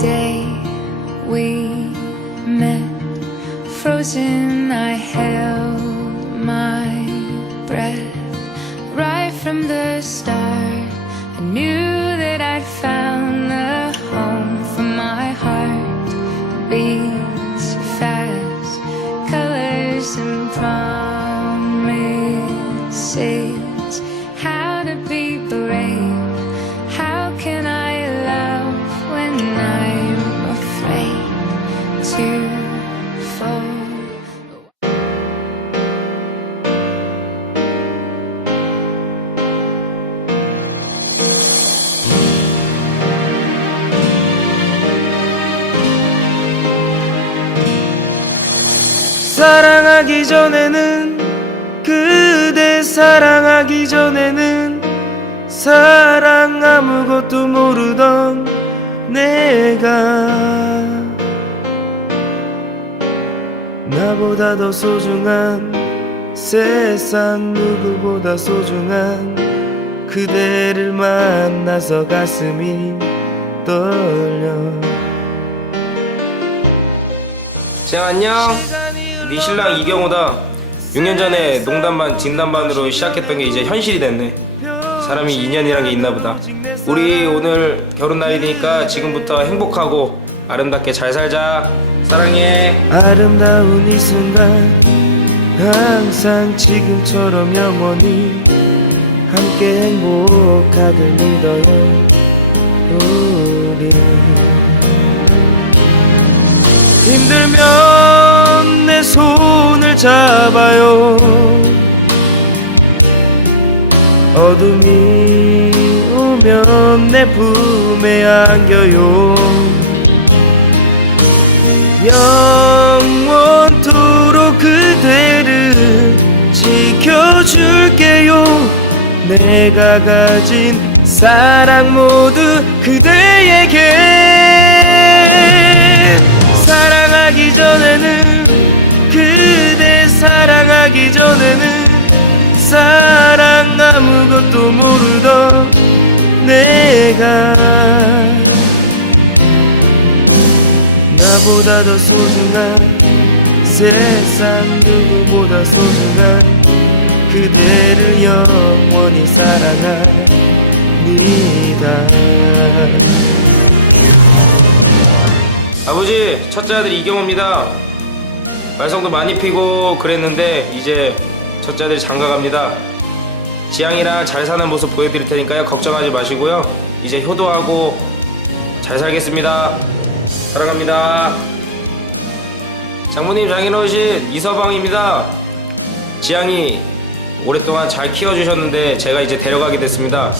day we met, frozen, I held my breath right from the start. I knew that I'd found the home for my heart. Beats fast, colors and promise. 사랑하기 전에는 그대 사랑하기 전에는 사랑 아무것도 모르던 내가 나보다 더 소중한 세상 누구보다 소중한 그대를 만나서 가슴이 떨려. 자 안녕 네 신랑 이경호다. 6년 전에 농담반 진담반으로 시작했던 게 이제 현실이 됐네. 사람이 인연이란 게 있나 보다. 우리 오늘 결혼 날이니까 지금부터 행복하고 아름답게 잘 살자. 사랑해. 아름다운 이 순간 항상 지금처럼 영원히 함께 행복하길 믿어요 우리. 힘들면 내 손을 잡아요. 어둠이 오면 내 품에 안겨요. 영원토록 그대를 지켜줄게요. 내가 가진 사랑 모두 그대에게. 사랑하기 전에는 그대 사랑하기 전에는 사랑 아무것도 모르던 내가 나보다 더 소중한 세상 누구보다 소중한 그대를 영원히 사랑합니다. 아버지 첫째 아들 이경호입니다 말썽도 많이 피고 그랬는데 이제 첫째 아들이 장가 갑니다. 지향이랑 잘 사는 모습 보여드릴 테니까요. 걱정하지 마시고요. 이제 효도하고 잘 살겠습니다. 사랑합니다. 장모님 장인어르신 이서방입니다. 지향이 오랫동안 잘 키워주셨는데 제가 이제 데려가게 됐습니다.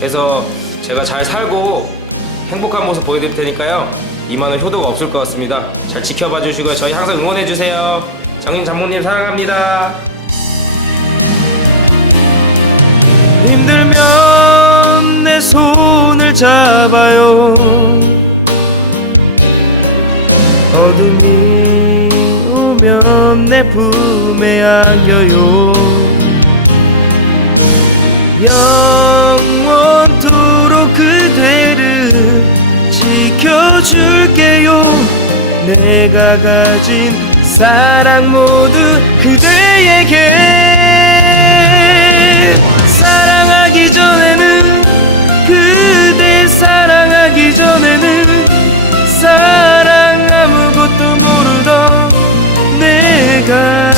그래서 제가 잘 살고 행복한 모습 보여드릴 테니까요 이만은 효도가 없을 것 같습니다. 잘 지켜봐 주시고요. 저희 항상 응원해 주세요. 장인 장모님 사랑합니다. 힘들면 내 손을 잡아요. 어둠이 오면 내 품에 안겨요. 영원토록 그대를 지켜 줄게요. 내가 가진 사랑 모두 그대에게. 사랑하기 전에는 그대 사랑하기 전에는 사랑 아무것도 모르던 내가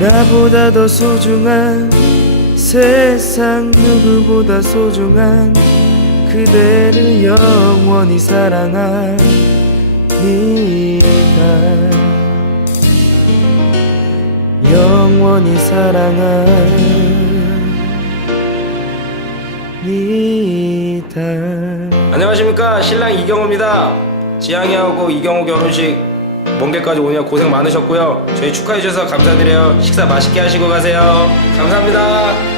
나보다 더 소중한 세상 누구보다 소중한 그대를 영원히 사랑합니다 영원히 사랑합니다. 안녕하십니까? 신랑 이경호입니다. 지향이하고 이경호 결혼식 먼 길까지 오느라 고생 많으셨고요. 저희 축하해 주셔서 감사드려요. 식사 맛있게 하시고 가세요. 감사합니다